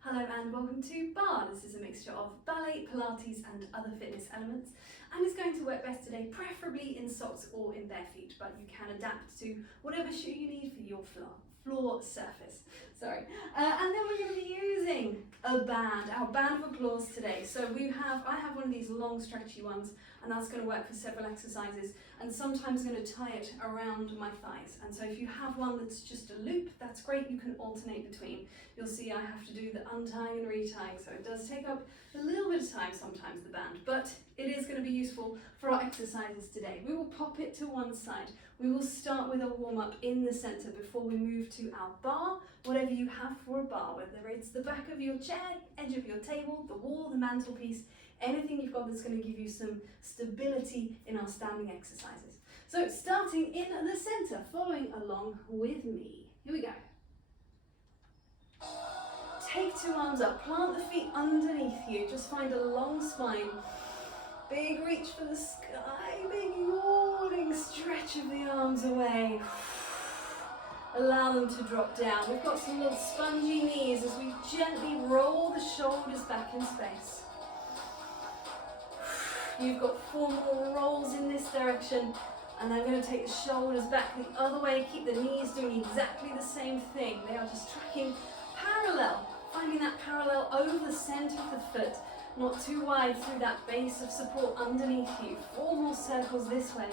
Hello and welcome to Barre. This is a mixture of ballet, Pilates and other fitness elements, and it's going to work best today preferably in socks or in bare feet, but you can adapt to whatever shoe you need for your floor surface. And then we're going to be using a band, our band of applause today. So I have one of these long stretchy ones, and that's going to work for several exercises, and sometimes I'm going to tie it around my thighs. And so if you have one that's just a loop, that's great, you can alternate between. You'll see I have to do the untying and retying, so it does take up a little bit of time sometimes, the band, but it is going to be useful for our exercises today. We will pop it to one side. We will start with a warm-up in the center before we move to our bar, whatever you have for a bar, whether it's the back of your chair, edge of your table, the wall, the mantelpiece, anything you've got that's going to give you some stability in our standing exercises. So starting in the center, following along with me. Here we go. Take two arms up, plant the feet underneath you, just find a long spine. Big reach for the sky, big yawning stretch of the arms away. Allow them to drop down. We've got some little spongy knees as we gently roll the shoulders back in space. You've got 4 more rolls in this direction, and I'm going to take the shoulders back the other way. Keep the knees doing exactly the same thing. They are just tracking parallel, finding that parallel over the center of the foot, not too wide through that base of support underneath you. 4 more circles this way.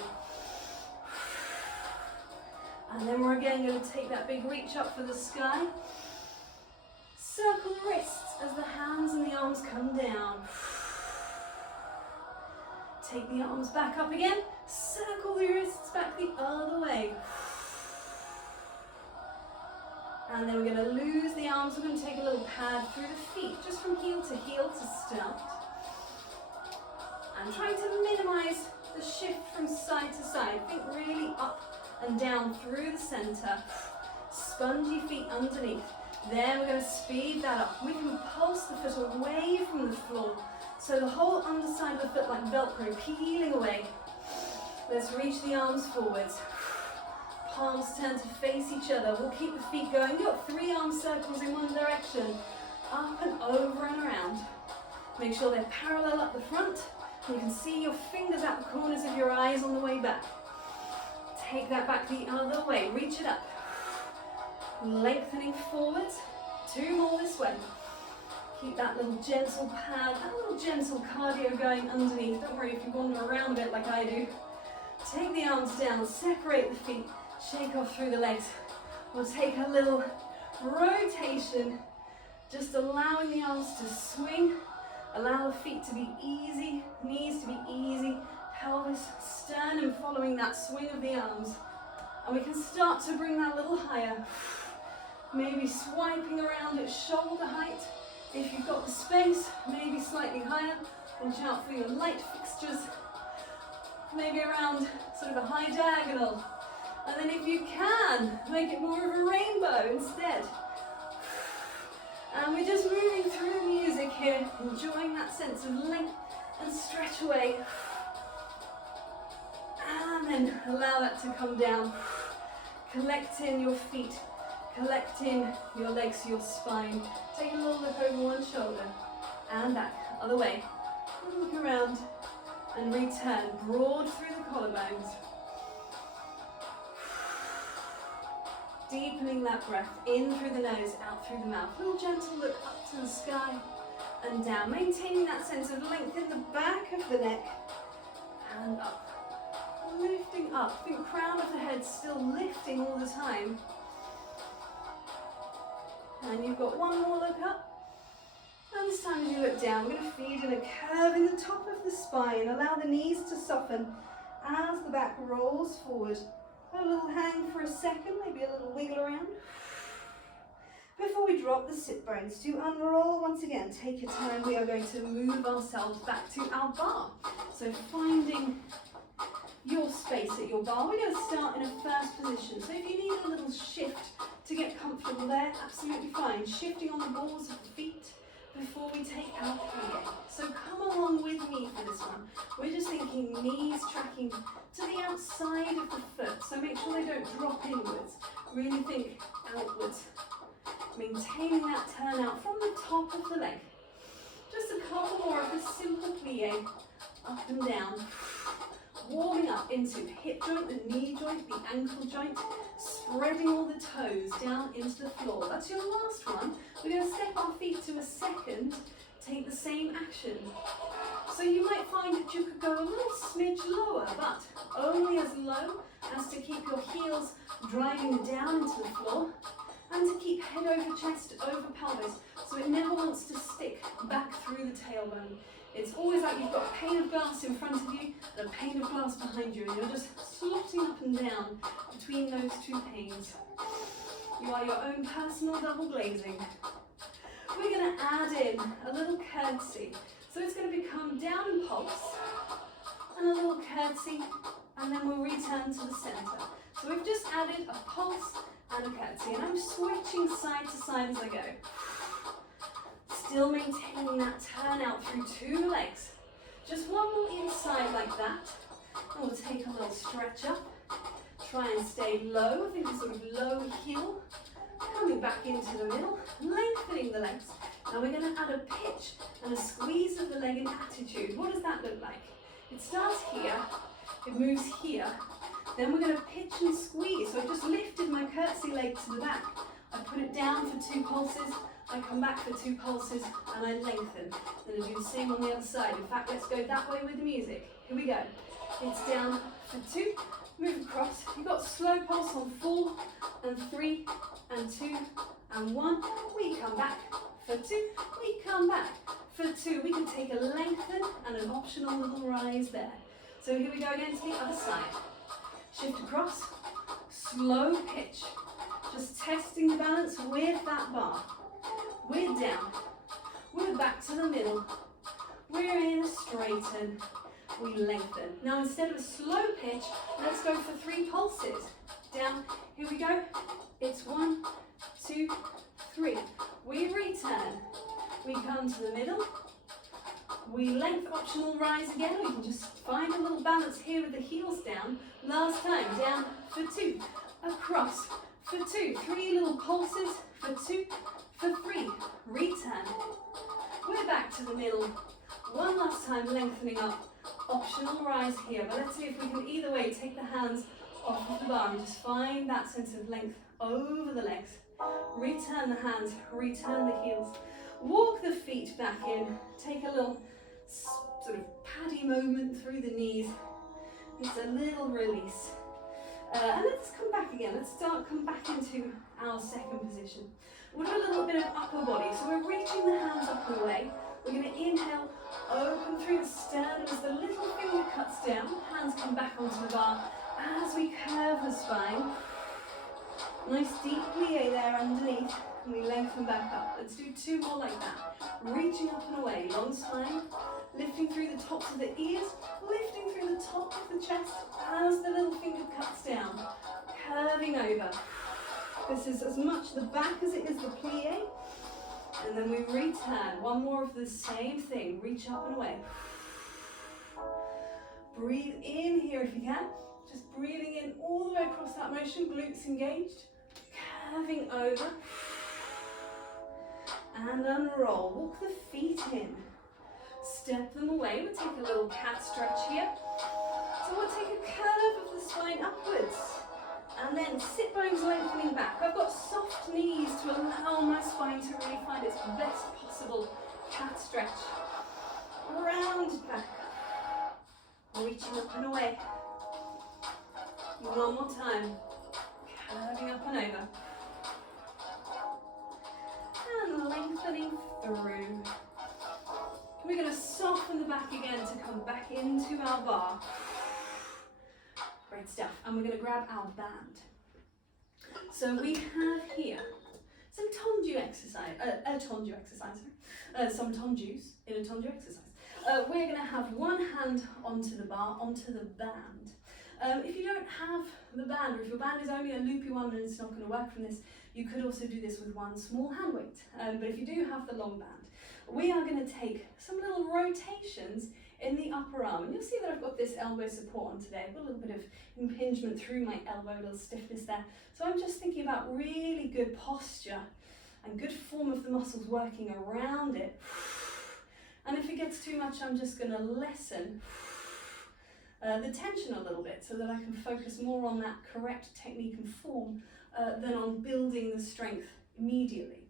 And then we're again going to take that big reach up for the sky. Circle the wrists as the hands and the arms come down. Take the arms back up again. Circle the wrists back the other way. And then we're going to lose the arms. We're going to take a little pad through the feet, just from heel to start. And trying to minimize the shift from side to side. Think really up and down through the center. Spongy feet underneath. Then we're going to speed that up. We can pulse the foot away from the floor. So the whole underside of the foot like Velcro, peeling away. Let's reach the arms forwards. Palms turn to face each other. We'll keep the feet going. You've got 3 arm circles in one direction. Up and over and around. Make sure they're parallel up the front. You can see your fingers out the corners of your eyes on the way back. Take that back the other way. Reach it up. Lengthening forwards. 2 more this way. Keep that little gentle pad, that little gentle cardio going underneath. Don't worry if you wander around a bit like I do. Take the arms down, separate the feet, shake off through the legs. We'll take a little rotation, just allowing the arms to swing. Allow the feet to be easy, knees to be easy, pelvis, sternum following that swing of the arms. And we can start to bring that a little higher. Maybe swiping around at shoulder height. If you've got the space, maybe slightly higher. Watch out for your light fixtures. Maybe around sort of a high diagonal. And then if you can, make it more of a rainbow instead. And we're just moving through the music here, enjoying that sense of length and stretch away. And then allow that to come down. Collect in your feet. Collect in your legs, your spine. Take a little look over one shoulder and back, other way. Look around and return, broad through the collarbones. Deepening that breath in through the nose, out through the mouth. Little gentle look up to the sky and down. Maintaining that sense of length in the back of the neck and up. Lifting up. Think crown of the head still lifting all the time. And you've got 1 more look up. And this time as you look down, we're going to feed in a curve in the top of the spine. Allow the knees to soften as the back rolls forward. A little hang for a second, maybe a little wiggle around. Before we drop the sit bones to unroll once again, take your time. We are going to move ourselves back to our bar. So finding your space at your bar. We're going to start in a first position. So if you need a little shift to get comfortable there, absolutely fine. Shifting on the balls of the feet before we take our plie. So come along with me for this one. We're just thinking knees tracking to the outside of the foot. So make sure they don't drop inwards. Really think outwards. Maintaining that turn out from the top of the leg. Just a couple more of this simple plie, up and down. Warming up into the hip joint, the knee joint, the ankle joint, spreading all the toes down into the floor. That's your last one. We're going to step our feet to a second, take the same action. So you might find that you could go a little smidge lower, but only as low as to keep your heels driving down into the floor and to keep head over chest, over pelvis, so it never wants to stick back through the tailbone. It's always like you've got a pane of glass in front of you and a pane of glass behind you, and you're just slotting up and down between those two panes. You are your own personal double glazing. We're going to add in a little curtsy. So it's going to become down and pulse, and a little curtsy, and then we'll return to the center. So we've just added a pulse and a curtsy, and I'm switching side to side as I go. Still maintaining that turn out through two legs. Just one more inside like that, and we'll take a little stretch up. Try and stay low, I think a sort of low heel. Coming back into the middle, lengthening the legs. Now we're going to add a pitch and a squeeze of the leg in attitude. What does that look like? It starts here, it moves here, then we're going to pitch and squeeze. So I just lifted my curtsy leg to the back. I put it down for 2 pulses, I come back for 2 pulses, and I lengthen. Then I do the same on the other side. In fact, let's go that way with the music. Here we go. It's down for 2, move across. You've got slow pulse on 4 and 3 and 2 and 1. We come back for 2, we come back for 2. We can take a lengthen and an optional little rise there. So here we go again to the other side. Shift across, slow pitch. Just testing the balance with that bar. We're down, we're back to the middle. We're in a straighten, we lengthen. Now instead of a slow pitch, let's go for 3 pulses. Down, here we go. It's 1, 2, 3. We return. We come to the middle. We length optional rise again. We can just find a little balance here with the heels down. Last time, down for 2. Across for 2. 3 little pulses for 2, for 3. Return. We're back to the middle. One last time, lengthening up. Optional rise here. But let's see if we can either way take the hands off of the bar and just find that sense of length over the legs. Return the hands, return the heels. Walk the feet back in. Take a little sort of paddy moment through the knees. Just a little release. And let's come back again. Let's come back into our second position. We'll do a little bit of upper body. So we're reaching the hands up and away. We're going to inhale, open through the sternum as the little finger cuts down. Hands come back onto the bar as we curve the spine. Nice deep plie there underneath, and we lengthen back up. Let's do 2 more like that. Reaching up and away, long spine, lifting through the tops of the ears, lifting through the top of the chest as the little finger cuts down, curving over. This is as much the back as it is the plie, and then we return. 1 more of the same thing, reach up and away. Breathe in here if you can, just breathing in all the way across that motion, glutes engaged. Curving over and unroll. Walk the feet in. Step them away. We'll take a little cat stretch here. So we'll take a curve of the spine upwards and then sit bones lengthening back. I've got soft knees to allow my spine to really find its best possible cat stretch. Round back. Reaching up and away. 1 more time. Curving up and over. And lengthening through. We're going to soften the back again to come back into our bar. Great stuff. And we're going to grab our band. So we have here some tonju exercise, some tonjus in a tonju exercise. We're going to have one hand onto the bar, onto the band. If you don't have the band, or if your band is only a loopy one and it's not going to work from this, you could also do this with one small hand weight. But if you do have the long band, we are going to take some little rotations in the upper arm. And you'll see that I've got this elbow support on today. I've got a little bit of impingement through my elbow, a little stiffness there. So I'm just thinking about really good posture and good form of the muscles working around it. And if it gets too much, I'm just going to lessen the tension a little bit so that I can focus more on that correct technique and form than on building the strength immediately.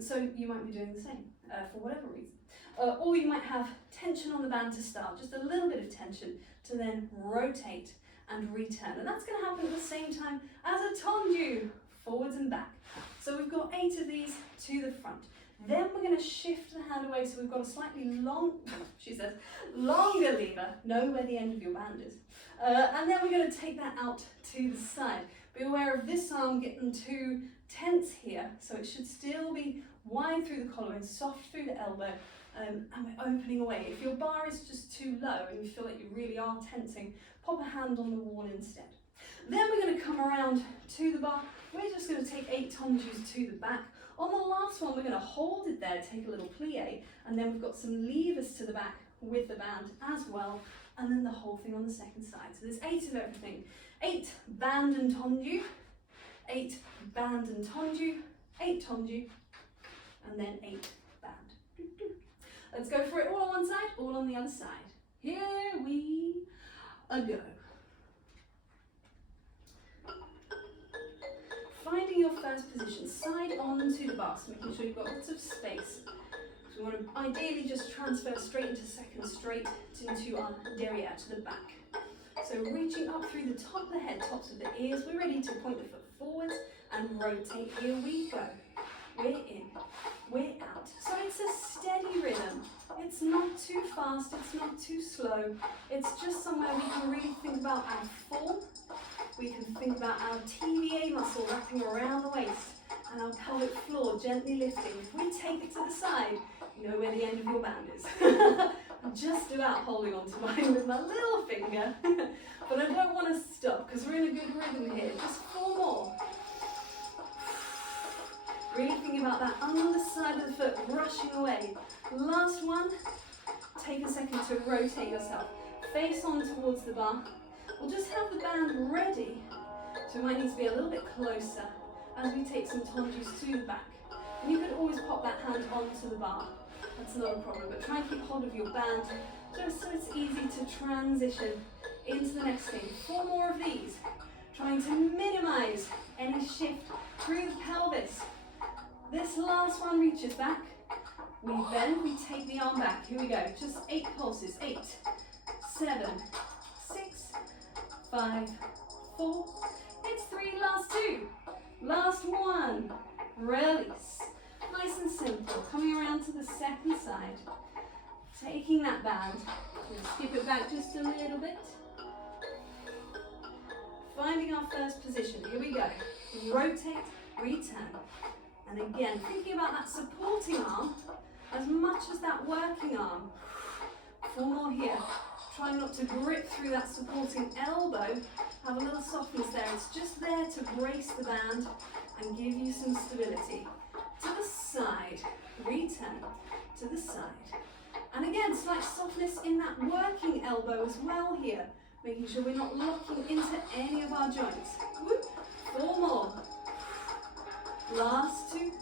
So you might be doing the same for whatever reason. Or you might have tension on the band to start, just a little bit of tension to then rotate and return. And that's going to happen at the same time as a tendu, forwards and back. So we've got 8 of these to the front. Then we're going to shift the hand away, so we've got a slightly longer lever. Know where the end of your band is. And then we're going to take that out to the side. Be aware of this arm getting too tense here, so it should still be wide through the collar and soft through the elbow, and we're opening away. If your bar is just too low and you feel like you really are tensing, pop a hand on the wall instead. Then we're going to come around to the bar. We're just going to take 8 tondus to the back. On the last one, we're going to hold it there, take a little plie, and then we've got some levers to the back with the band as well, and then the whole thing on the second side. So there's 8 of everything. 8 band and tendu, 8 band and tendu, 8 tendu, and then 8 band. Let's go for it all on one side, all on the other side. Here we go. Finding your first position, side on to the bar, so making sure you've got lots of space. So we want to ideally just transfer straight into second, straight into our derriere to the back. So reaching up through the top of the head, tops of the ears, we're ready to point the foot forwards and rotate. Here we go. We're in, we're out. So it's a steady rhythm. It's not too fast, it's not too slow. It's just somewhere we can really think about our form. We can think about our TVA muscle wrapping around the waist and our pelvic floor gently lifting. If we take it to the side, you know where the end of your band is. I'm just about holding on to mine with my little finger, but I don't want to stop because we're in a good rhythm here. Just 4 more. Really think about that underside of the foot rushing away. Last one. Take a second to rotate yourself. Face on towards the bar. We'll just have the band ready. So we might need to be a little bit closer as we take some tondus to the back. And you could always pop that hand onto the bar. That's not a problem, but try and keep hold of your band just so it's easy to transition into the next thing. 4 more of these. Trying to minimize any shift through the pelvis. This last one reaches back. We bend, we take the arm back. Here we go. Just 8 pulses. 8, 7, 6, 5, 4. It's 3. Last 2. Last 1. Release. Nice and simple. Coming around to the second side. Taking that band. We'll skip it back just a little bit. Finding our first position. Here we go. Rotate, return. And again, thinking about that supporting arm as much as that working arm. 4 more here. Try not to grip through that supporting elbow. Have a little softness there. It's just there to brace the band and give you some stability. To the side, return, to the side. And again, slight softness in that working elbow as well here. Making sure we're not locking into any of our joints. Whoop. 4 more. Last 2.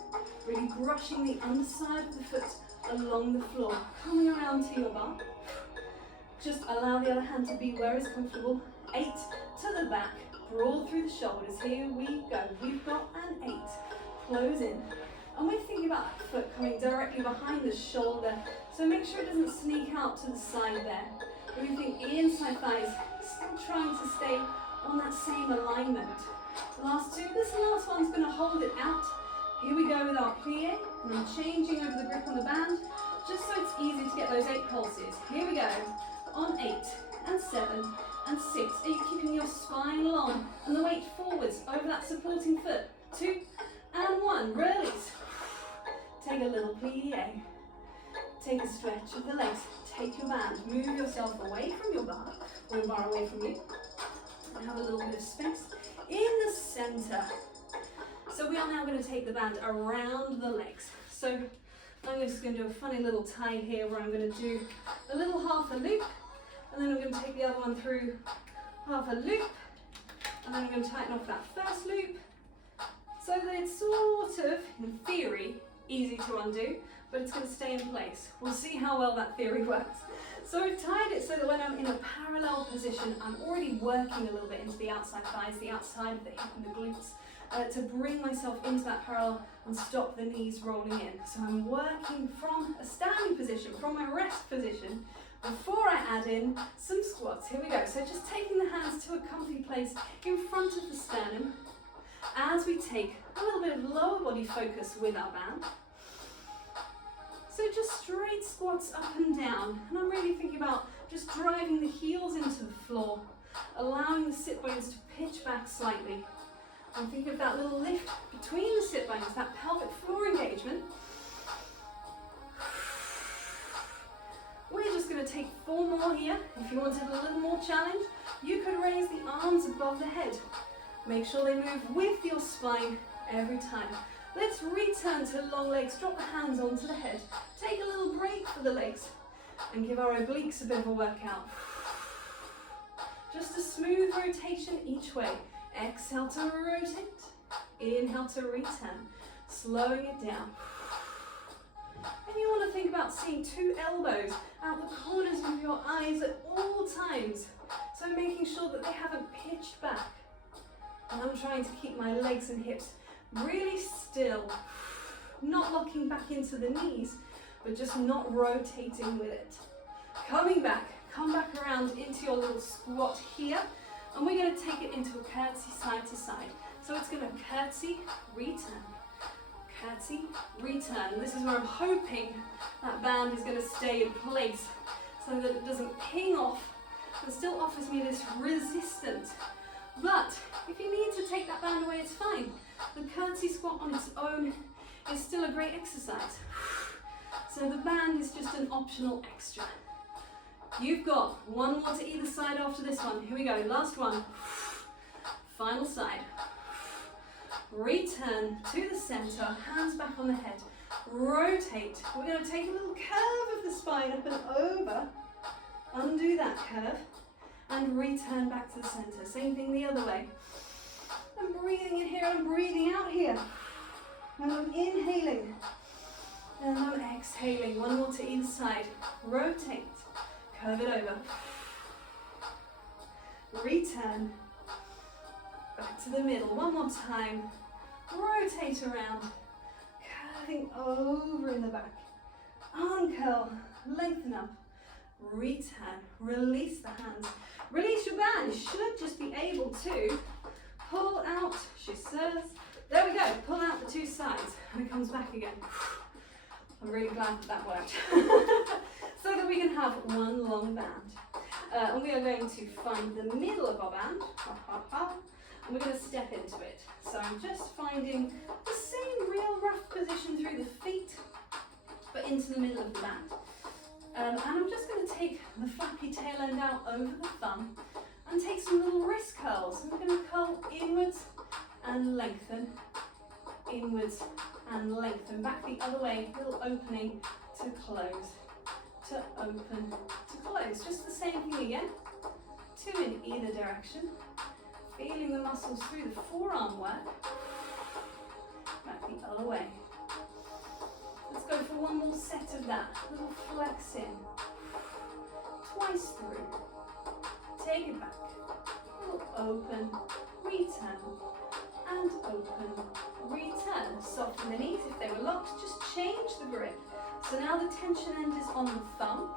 Really brushing the underside of the foot along the floor. Coming around to your bar. Just allow the other hand to be where it's comfortable. 8 to the back. Broad through the shoulders. Here we go. We've got an 8. Close in. And we're thinking about that foot coming directly behind the shoulder. So make sure it doesn't sneak out to the side there. Moving inside thighs. Still trying to stay on that same alignment. Last 2. This last one's going to hold it out. Here we go with our plie. And I'm changing over the grip on the band, just so it's easy to get those 8 pulses. Here we go. On 8 and 7 and 6. Are you keeping your spine long and the weight forwards over that supporting foot? 2 and 1. Release. Take a little plie. Take a stretch of the legs. Take your band. Move yourself away from your bar, or your bar away from you. And have a little bit of space in the center. So we are now going to take the band around the legs. So I'm just going to do a funny little tie here where I'm going to do a little half a loop, and then I'm going to take the other one through half a loop, and then I'm going to tighten off that first loop so that it's sort sort of, in theory, easy to undo, but it's going to stay in place. We'll see how well that theory works. So I've tied it so that when I'm in a parallel position, I'm already working a little bit into the outside thighs, the outside of the hip and the glutes, to bring myself into that parallel and stop the knees rolling in. So I'm working from a standing position, from my rest position, before I add in some squats. Here we go. So just taking the hands to a comfy place in front of the sternum as we take a little bit of lower body focus with our band. So just straight squats up and down, and I'm really thinking about just driving the heels into the floor, allowing the sit bones to pitch back slightly. And think of that little lift between the sit bones, that pelvic floor engagement. We're just going to take 4 more here. If you wanted a little more challenge, you could raise the arms above the head. Make sure they move with your spine every time. Let's return to long legs, drop the hands onto the head, take a little break for the legs, and give our obliques a bit of a workout. Just a smooth rotation each way. Exhale to rotate, inhale to return, slowing it down. And you want to think about seeing 2 elbows out the corners of your eyes at all times. So making sure that they haven't pitched back. And I'm trying to keep my legs and hips really still, not locking back into the knees, but just not rotating with it. Coming back, come back around into your little squat here, and we're going to take it into a curtsy side to side. So it's going to curtsy, return, curtsy, return. And this is where I'm hoping that band is going to stay in place so that it doesn't ping off and still offers me this resistance. But if you need to take that band away, it's fine. The curtsy squat on its own is still a great exercise. So the band is just an optional extra. You've got 1 more to either side after this one. Here we go, last one. Final side. Return to the center, hands back on the head. Rotate. We're going to take a little curve of the spine up and over. Undo that curve and return back to the center. Same thing the other way. I'm breathing in here, I'm breathing out here. And I'm inhaling. And I'm exhaling. 1 more to either side. Rotate. Curve it over. Return. Back to the middle. 1 more time. Rotate around. Curving over in the back. Uncurl. Lengthen up. Return. Release the hands. Release your band. You should just be able to pull out chasseurs. There we go. Pull out the 2 sides. And it comes back again. I'm really glad that that worked. So that we can have 1 long band. And we are going to find the middle of our band. And we're going to step into it. So I'm just finding the same real rough position through the feet, but into the middle of the band. And I'm just going to take the flappy tail end out over the thumb and take some little wrist curls. And we're going to curl inwards and lengthen, inwards and lengthen. Back the other way, little opening to close, to open, to close. Just the same thing again, 2 in either direction. Feeling the muscles through the forearm work. Back the other way. Let's go for 1 more set of that. Little flex in. Twice through. Take it back. Little open, return, and open, return. Soften the knees. If they were locked, just change the grip. So now the tension end is on the thumb.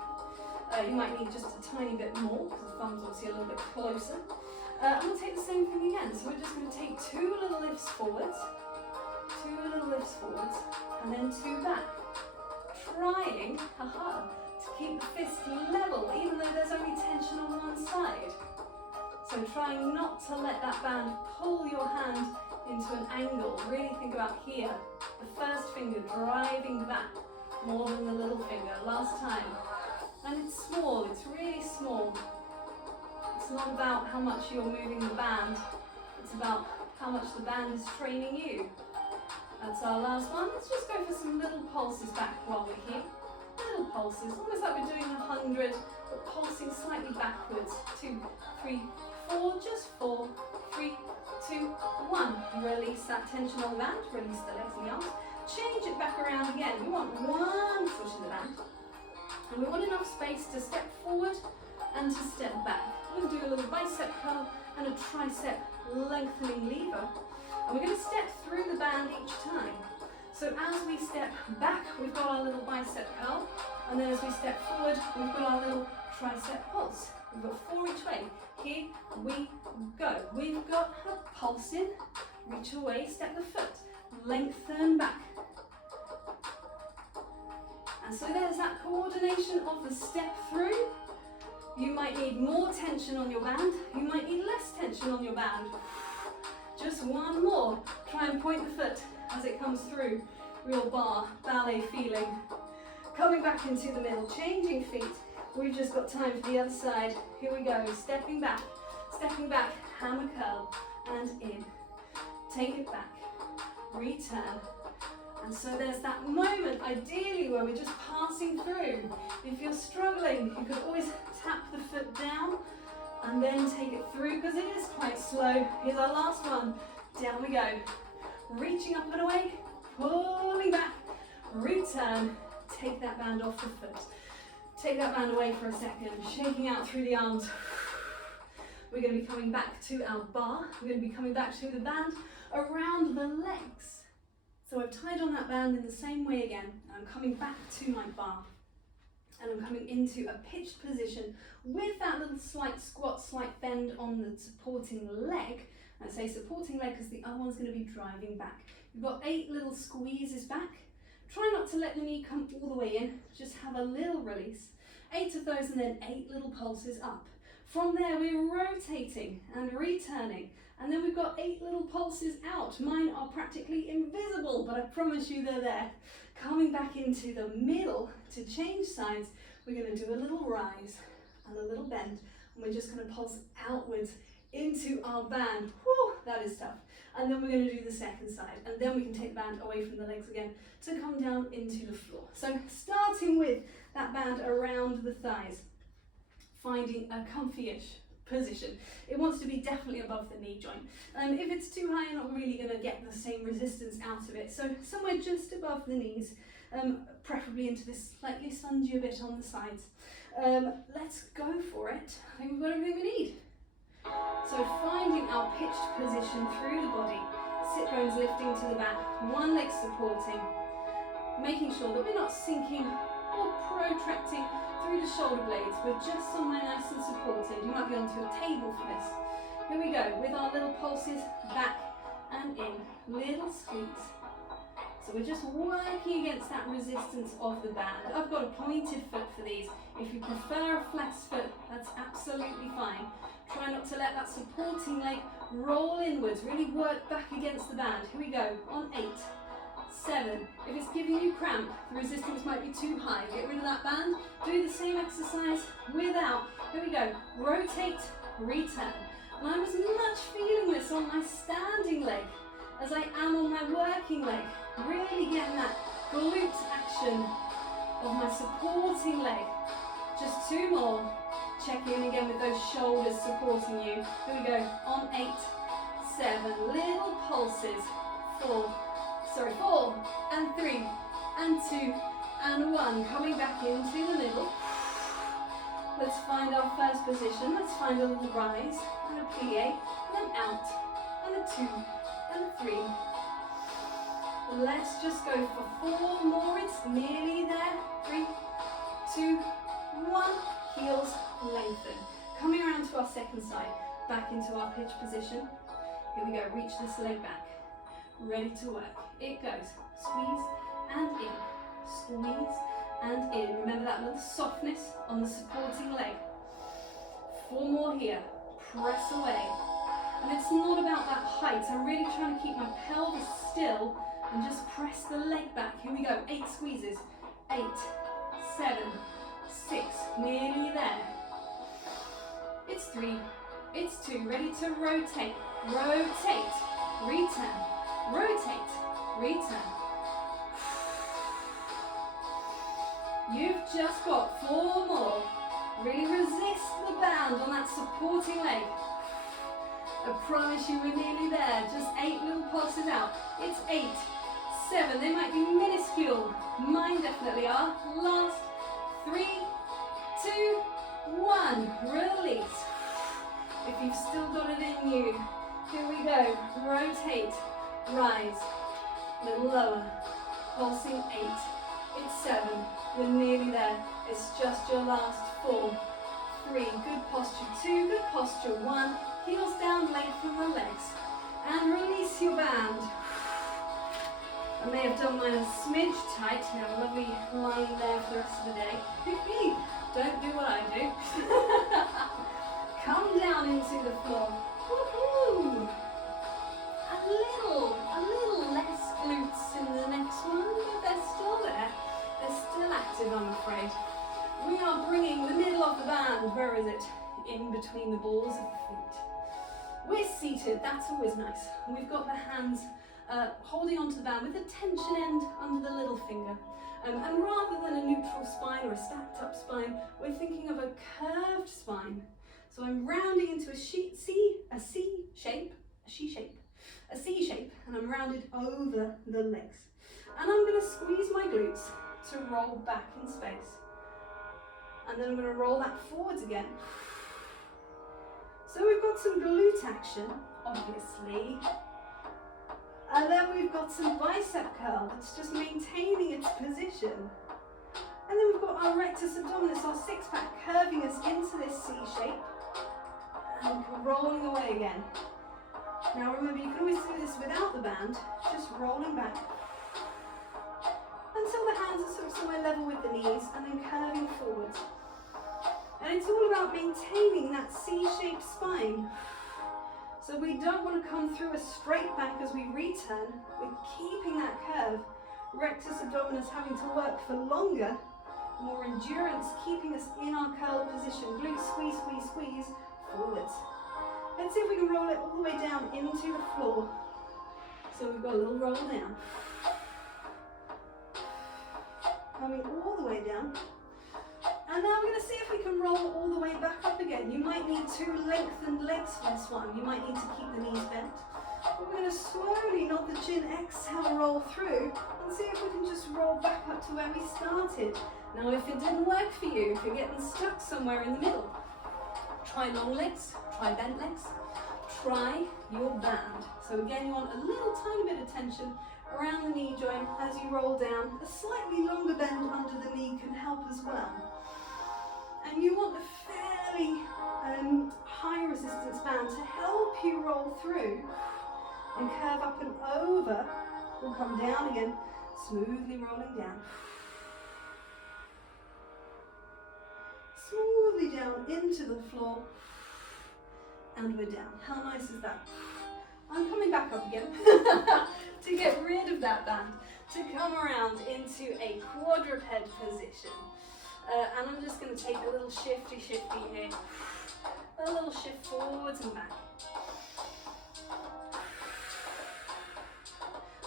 You might need just a tiny bit more because the thumb's obviously a little bit closer. And we'll take the same thing again. So we're just going to take 2 little lifts forwards, 2 little lifts forwards, and then 2 back. Trying, to keep the fist level, even though there's only tension on one side. So trying not to let that band pull your hand into an angle. Really think about here. The first finger driving back more than the little finger. Last time. And it's small, it's really small. It's not about how much you're moving the band, it's about how much the band is training you. That's our last one. Let's just go for some little pulses back while we're here. Little pulses, almost like we're doing 100, but pulsing slightly backwards. 2, 3, 4, just 4, 3, 2, 1. Release that tension on the band, release the legs and the arms. Change it back around again. We want one push in the band. And we want enough space to step forward and to step back. We're going to do a little bicep curl and a tricep lengthening lever. And we're going to step through the band each time. So as we step back, we've got our little bicep curl. And then as we step forward, we've got our little tricep pulse. We've got 4 each way. Here we go. We've got a pulse in, reach away, step the foot, lengthen back. And so there's that coordination of the step through. You might need more tension on your band. You might need less tension on your band. Just one more. Try and point the foot as it comes through. Real barre, ballet feeling. Coming back into the middle, changing feet. We've just got time for the other side. Here we go, stepping back, hammer curl, and in. Take it back, return. And so there's that moment, ideally, where we're just passing through. If you're struggling, you could always tap the foot down and then take it through, because it is quite slow. Here's our last one. Down we go. Reaching up and away, pulling back, return. Take that band off the foot. Take that band away for a second, shaking out through the arms. We're going to be coming back to our barre. We're going to be coming back to the band around the legs. So I've tied on that band in the same way again. I'm coming back to my barre. And I'm coming into a pitched position with that little slight squat, slight bend on the supporting leg. I say supporting leg because the other one's going to be driving back. You've got 8 little squeezes back. Try not to let the knee come all the way in, just have a little release. 8 of those and then 8 little pulses up. From there we're rotating and returning, and then we've got 8 little pulses out. Mine are practically invisible, but I promise you they're there. Coming back into the middle to change sides, we're going to do a little rise and a little bend, and we're just going to pulse outwards into our band. Whew, that is tough. And then we're going to do the second side, and then we can take the band away from the legs again to come down into the floor. So starting with that band around the thighs, finding a comfy-ish position. It wants to be definitely above the knee joint. If it's too high, you're not really going to get the same resistance out of it. So somewhere just above the knees, preferably into this slightly spongier bit on the sides. Let's go for it. I think we've got everything we need. So finding our pitched position through the body, sit bones lifting to the back, one leg supporting, making sure that we're not sinking or protracting through the shoulder blades. We're just somewhere nice and supported. You might be onto a table for this. Here we go, with our little pulses back and in, little squeeze. So we're just working against that resistance of the band. I've got a pointed foot for these. If you prefer a flat foot, that's absolutely fine. Try not to let that supporting leg roll inwards. Really work back against the band. Here we go, on 8, 7. If it's giving you cramp, the resistance might be too high. Get rid of that band. Do the same exercise without. Here we go, rotate, return. And I was much feeling this on my standing leg as I am on my working leg. Really getting that glute action of my supporting leg. Just 2 more. Check in again with those shoulders supporting you. Here we go, on 8, 7, little pulses. 4, and 3, and 2, and 1. Coming back into the middle. Let's find our first position. Let's find a little rise, and a plie, and an out, and a 2, and a 3. Let's just go for 4 more. It's nearly there. 3, 2, 1. Heels lengthen. Coming around to our second side, back into our pitch position. Here we go, reach this leg back. Ready to work. It goes. Squeeze and in. Squeeze and in. Remember that little softness on the supporting leg. 4 more here. Press away. And it's not about that height. I'm really trying to keep my pelvis still and just press the leg back. Here we go. 8 squeezes. 8, 7, 6, nearly there. It's 3, it's 2, ready to rotate, rotate, return, rotate, return. You've just got 4 more. Really resist the band on that supporting leg. I promise you we're nearly there. Just 8 little pulses out. It's 8, 7. They might be minuscule. Mine definitely are. Last 3, 2, 1. Release. If you've still got it in you, here we go. Rotate, rise, then lower. Pulsing 8. It's 7. You're nearly there. It's just your last 4, 3. Good posture. 2. Good posture. 1. Heels down, lengthen the legs. And release your band. I may have done mine a smidge tight. Now a lovely line there for the rest of the day. Don't do what I do. Come down into the floor. Woohoo! A little less glutes in the next one, but they're still there. They're still active, I'm afraid. We are bringing the middle of the band, where is it? In between the balls of the feet. We're seated, that's always nice. We've got the hands holding onto the band with the tension end under the little finger. And rather than a neutral spine or a stacked up spine, we're thinking of a curved spine. So I'm rounding into a C shape, and I'm rounded over the legs. And I'm going to squeeze my glutes to roll back in space. And then I'm going to roll that forwards again. So we've got some glute action, obviously. And then we've got some bicep curl that's just maintaining its position. And then we've got our rectus abdominis, our six-pack, curving us into this C shape. And rolling away again. Now remember, you can always do this without the band, just rolling back. Until the hands are sort of somewhere level with the knees, and then curving forwards. And it's all about maintaining that C-shaped spine. So we don't want to come through a straight back as we return. We're keeping that curve. Rectus abdominis having to work for longer, more endurance, keeping us in our curl position. Glutes squeeze, squeeze, squeeze, forwards. Let's see if we can roll it all the way down into the floor. So we've got a little roll down. Coming all the way down. And now we're going to see if we can roll all the way back up again. You might need 2 lengthened legs for this one. You might need to keep the knees bent. But we're going to slowly nod the chin, exhale, roll through, and see if we can just roll back up to where we started. Now if it didn't work for you, if you're getting stuck somewhere in the middle, try long legs, try bent legs, try your band. So again, you want a little tiny bit of tension around the knee joint as you roll down. A slightly longer bend under the knee can help as well. And you want a fairly high resistance band to help you roll through and curve up and over. We'll come down again, smoothly rolling down. Smoothly down into the floor, and we're down. How nice is that? I'm coming back up again to get rid of that band, to come around into a quadruped position. And I'm just going to take a little shifty here, a little shift forwards and back.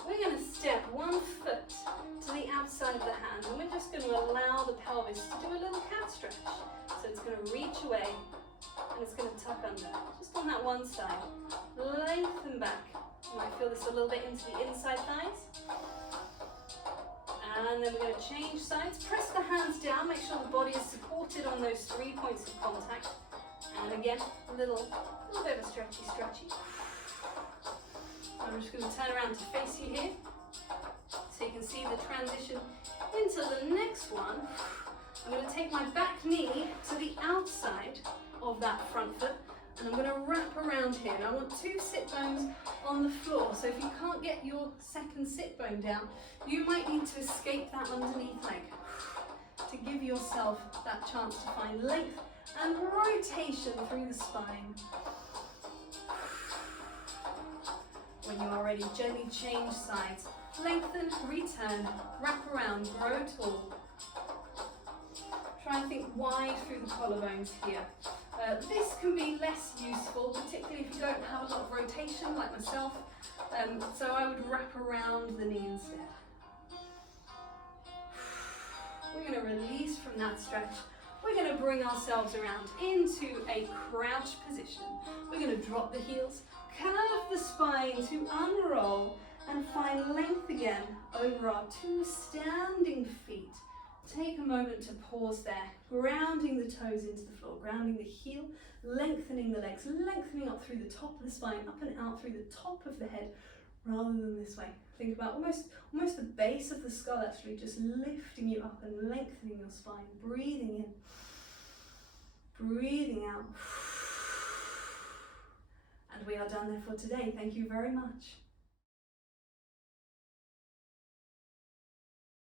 We're going to step one foot to the outside of the hand, and we're just going to allow the pelvis to do a little cat stretch. So it's going to reach away, and it's going to tuck under, just on that one side. Lengthen back. You might feel this a little bit into the inside thighs. And then we're going to change sides. Press the hands down, make sure the body is supported on those 3 points of contact. And again, a little bit of a stretchy. I'm just going to turn around to face you here, so you can see the transition into the next one. I'm going to take my back knee to the outside of that front foot, and I'm going to wrap around here. Now I want 2 sit bones on the floor, so if you can't get your second sit bone down, you might need to escape that underneath leg to give yourself that chance to find length and rotation through the spine. When you are ready, gently change sides. Lengthen, return, wrap around, grow tall. Try and think wide through the collarbones here. This can be less useful, particularly if you don't have a lot of rotation like myself. So I would wrap around the knee instead. We're going to release from that stretch. we're going to bring ourselves around into a crouch position. We're going to drop the heels, curve the spine to unroll and find length again over our two standing feet. Take a moment to pause there, grounding the toes into the floor, grounding the heel, lengthening the legs, lengthening up through the top of the spine, up and out through the top of the head, rather than this way. Think about almost the base of the skull actually, just lifting you up and lengthening your spine, breathing in, breathing out. And we are done there for today. Thank you very much.